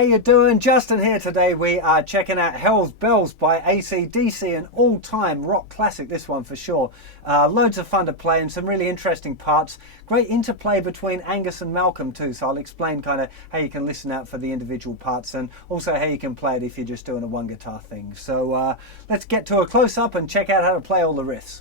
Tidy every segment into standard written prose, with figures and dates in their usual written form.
how you doing? Justin here. Today we are checking out Hell's Bells by AC/DC, an all-time rock classic, this one for sure. Loads of fun to play and some really interesting parts. Great interplay between Angus and Malcolm too, so I'll explain kind of how you can listen out for the individual parts and also how you can play it if you're just doing a one guitar thing. So let's get to a close-up and check out how to play all the riffs.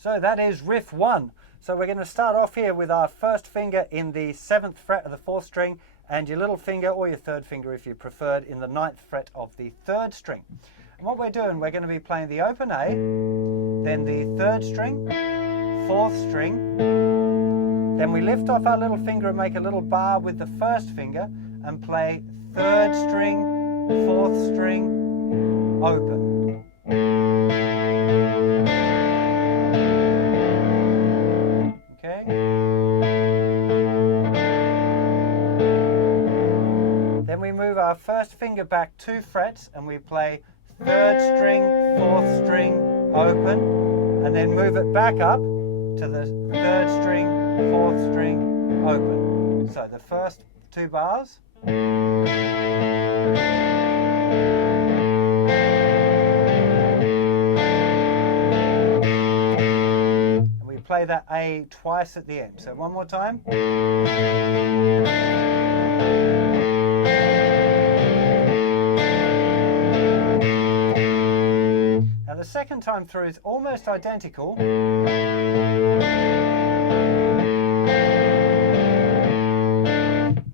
So that is riff 1. So we're going to start off here with our first finger in the 7th fret of the 4th string and your little finger or your 3rd finger if you preferred in the 9th fret of the 3rd string. And what we're doing, we're going to be playing the open A, then the 3rd string, 4th string, then we lift off our little finger and make a little bar with the 1st finger and play 3rd string, 4th string, open. Then we move our 1st finger back 2 frets and we play 3rd string, 4th string, open, and then move it back up to the 3rd string, 4th string, open. So the first 2 bars. And we play that A twice at the end. So one more time. The second time through is almost identical,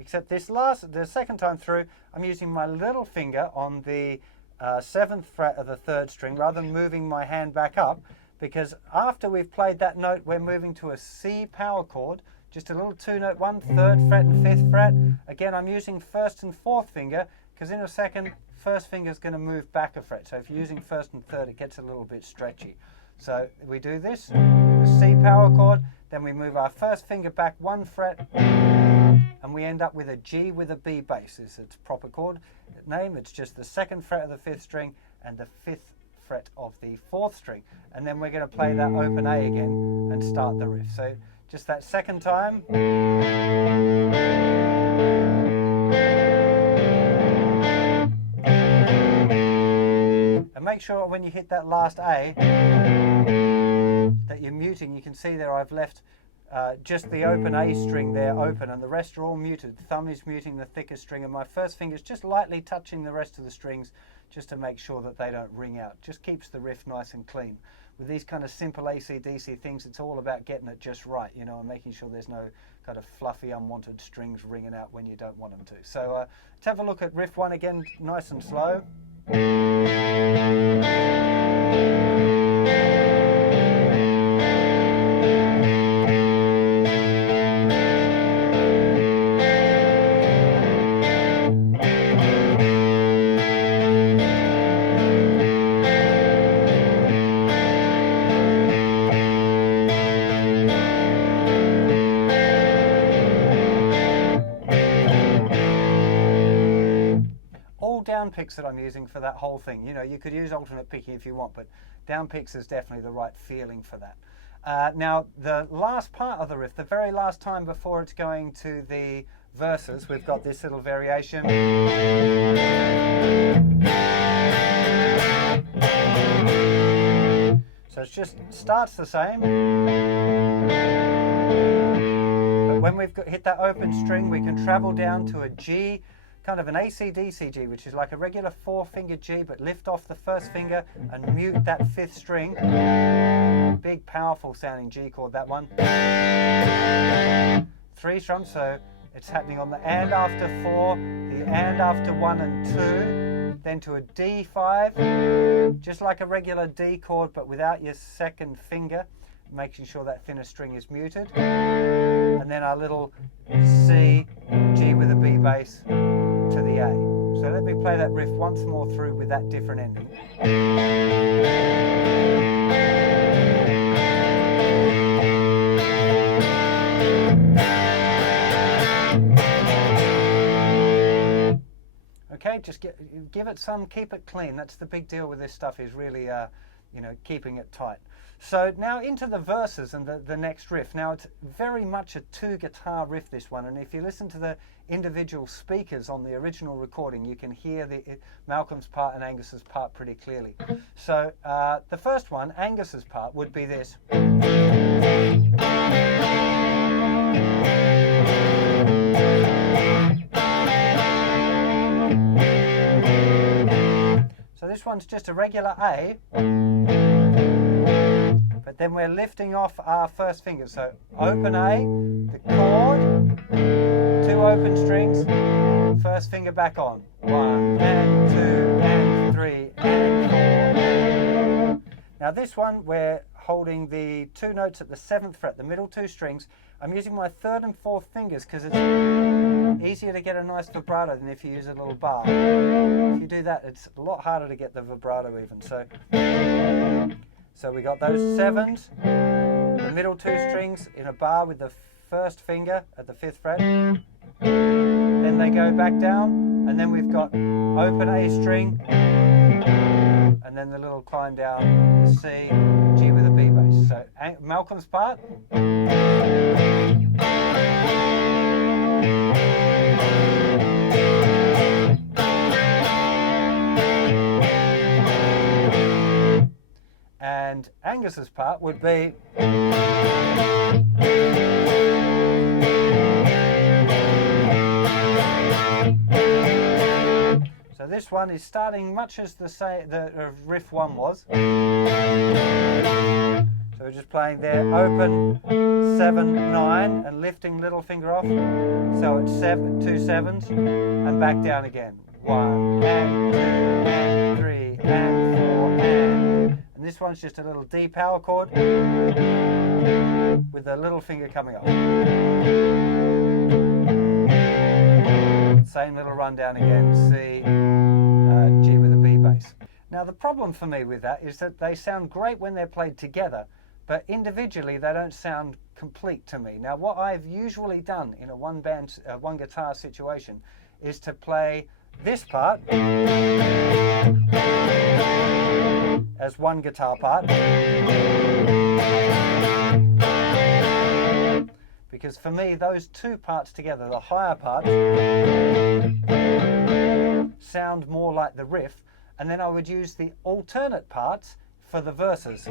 except the second time through, I'm using my little finger on the 7th fret of the 3rd string rather than moving my hand back up, because after we've played that note, we're moving to a C power chord, just a little 2-note one, 3rd fret and 5th fret. Again, I'm using 1st and 4th finger, because in a second, 1st finger is going to move back a fret. So if you're using 1st and 3rd, it gets a little bit stretchy. So we do this, the C power chord, then we move our 1st finger back 1 fret, and we end up with a G with a B bass. It's its proper chord name. It's just the 2nd fret of the 5th string and the 5th fret of the 4th string. And then we're going to play that open A again and start the riff. So just that second time. And make sure when you hit that last A that you're muting. You can see there I've left just the open A string there open and the rest are all muted. The thumb is muting the thicker string and my 1st finger is just lightly touching the rest of the strings just to make sure that they don't ring out. Just keeps the riff nice and clean. With these kind of simple AC/DC things, it's all about getting it just right, you know, and making sure there's no kind of fluffy, unwanted strings ringing out when you don't want them to. So let's have a look at riff 1 again, nice and slow. Down picks that I'm using for that whole thing. You know, you could use alternate picking if you want, but down picks is definitely the right feeling for that. Now, the last part of the riff, the very last time before it's going to the verses, we've got this little variation. So it just starts the same. But when we've hit that open string, we can travel down to a G, kind of an AC/DC G, which is like a regular 4-finger G, but lift off the 1st finger and mute that 5th string. Big, powerful sounding G chord, that one. 3 strums, so it's happening on the and after 4, the and after 1 and 2, then to a D5, just like a regular D chord, but without your 2nd finger, making sure that thinner string is muted. And then our little C, G with a B bass, to the A. So let me play that riff once more through with that different ending. Okay, just give it some, keep it clean. That's the big deal with this stuff, is really, you know, keeping it tight. So now into the verses and the next riff. Now it's very much a 2-guitar riff, this one, and if you listen to the individual speakers on the original recording, you can hear Malcolm's part and Angus's part pretty clearly. So the first one, Angus's part, would be this. So this one's just a regular A, but then we're lifting off our first finger. So open A, the chord, 2 open strings, first finger back on. 1 and 2 and 3 and 4 and... Now this one, we're holding the 2 notes at the 7th fret, the middle 2 strings. I'm using my 3rd and 4th fingers because it's easier to get a nice vibrato than if you use a little bar. If you do that, it's a lot harder to get the vibrato even. So we got those 7s, the middle 2 strings in a bar with the 1st finger at the 5th fret. Then they go back down, and then we've got open A string, and then the little climb down, the C, G with a B bass. So Malcolm's part. And Angus's part would be... So this one is starting much as the riff 1 was. So we're just playing there, open 7, 9, and lifting little finger off. So it's 7, 2 7s, and back down again. 1 and 2 and 3 and 4 and this one's just a little D power chord with the little finger coming up. Same little run down again, C, G with a B bass. Now the problem for me with that is that they sound great when they're played together, but individually they don't sound complete to me. Now what I've usually done in a one guitar situation is to play this part as one guitar part, because for me those 2 parts together, the higher parts, sound more like the riff, and then I would use the alternate parts for the verses.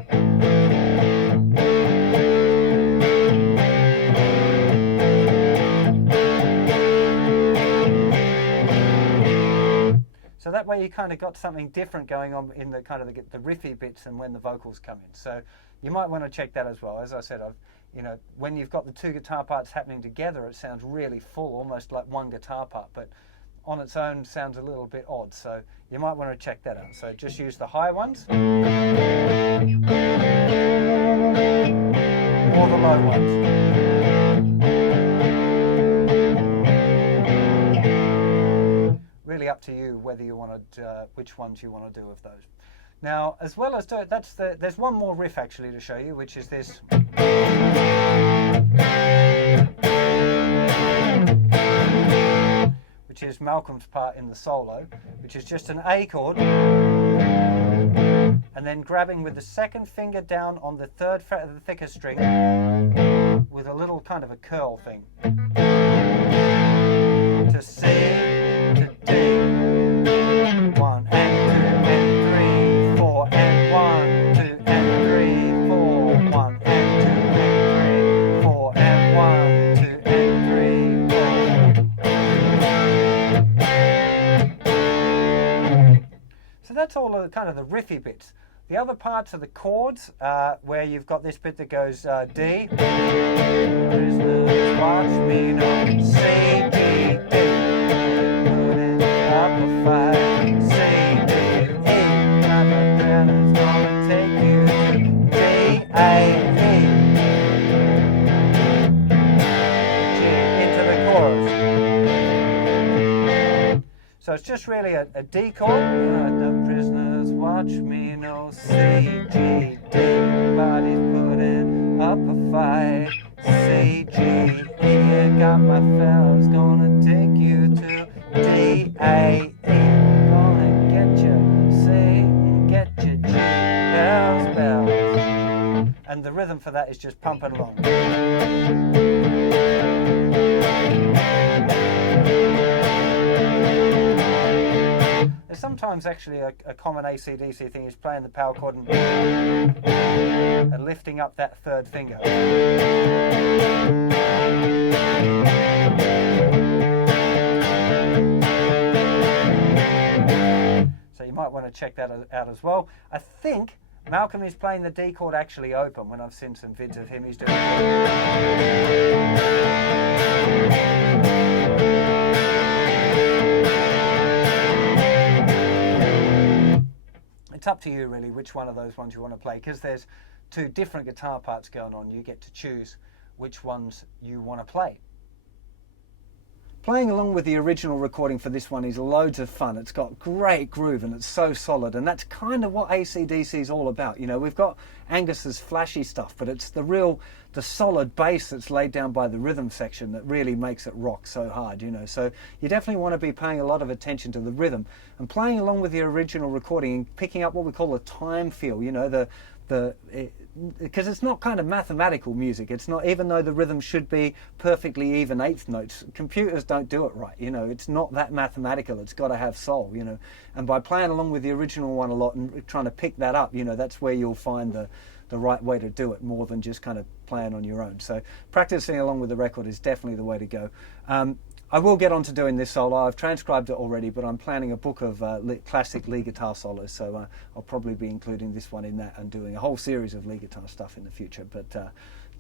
So that way you kind of got something different going on in the kind of the riffy bits and when the vocals come in. So you might want to check that as well. As I said, you know, when you've got the 2 guitar parts happening together, it sounds really full, almost like one guitar part, but on its own sounds a little bit odd. So you might want to check that out. So just use the high ones or the low ones. Really up to you whether you want to, which ones you want to do of those. Now, as well as there's one more riff actually to show you, which is this. Which is Malcolm's part in the solo, which is just an A chord, and then grabbing with the 2nd finger down on the 3rd fret of the thicker string with a little kind of a curl thing. To C, to D, 1 and 2 and 3, 4 and 1, 2 and 3, 4, 1 and 2 and 3, 4 and 1, 2 and 3, 4. So that's all of kind of the riffy bits. The other parts are the chords, where you've got this bit that goes D, prisoners watch me now, C, D, D, put it up a 5, C, D, E, my brother's gonna take you to D, A, E, G, into the chorus. So it's just really a D chord, the prisoners watch me no C, G, D, body's putting up a fight, C, G, E, got my fellows gonna take you to D, A, E, rhythm for that is just pump it along. There's sometimes actually a common AC/DC thing is playing the power chord and lifting up that third finger. So you might want to check that out as well. I think Malcolm is playing the D chord actually open. When I've seen some vids of him, he's doing It's up to you really which one of those ones you want to play, because there's two different guitar parts going on. You get to choose which ones you want to play. Playing along with the original recording for this one is loads of fun. It's got great groove and it's so solid, and that's kind of what AC/DC is all about. You know, we've got Angus's flashy stuff, but it's the solid bass that's laid down by the rhythm section that really makes it rock so hard, you know. So you definitely want to be paying a lot of attention to the rhythm and playing along with the original recording and picking up what we call a time feel, you know, because it's not kind of mathematical music. It's not, even though the rhythm should be perfectly even eighth notes, computers don't do it right, you know. It's not that mathematical. It's got to have soul, you know. And by playing along with the original one a lot and trying to pick that up, you know, that's where you'll find the right way to do it, more than just kind of playing on your own. So practicing along with the record is definitely the way to go. I will get on to doing this solo. I've transcribed it already, but I'm planning a book of classic lead guitar solos, so I'll probably be including this one in that and doing a whole series of lead guitar stuff in the future, but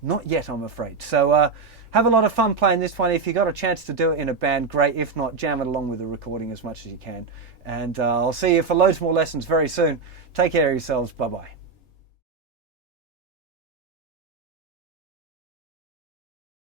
not yet, I'm afraid. So have a lot of fun playing this one. If you got a chance to do it in a band, great. If not, jam it along with the recording as much as you can. And I'll see you for loads more lessons very soon. Take care of yourselves. Bye-bye.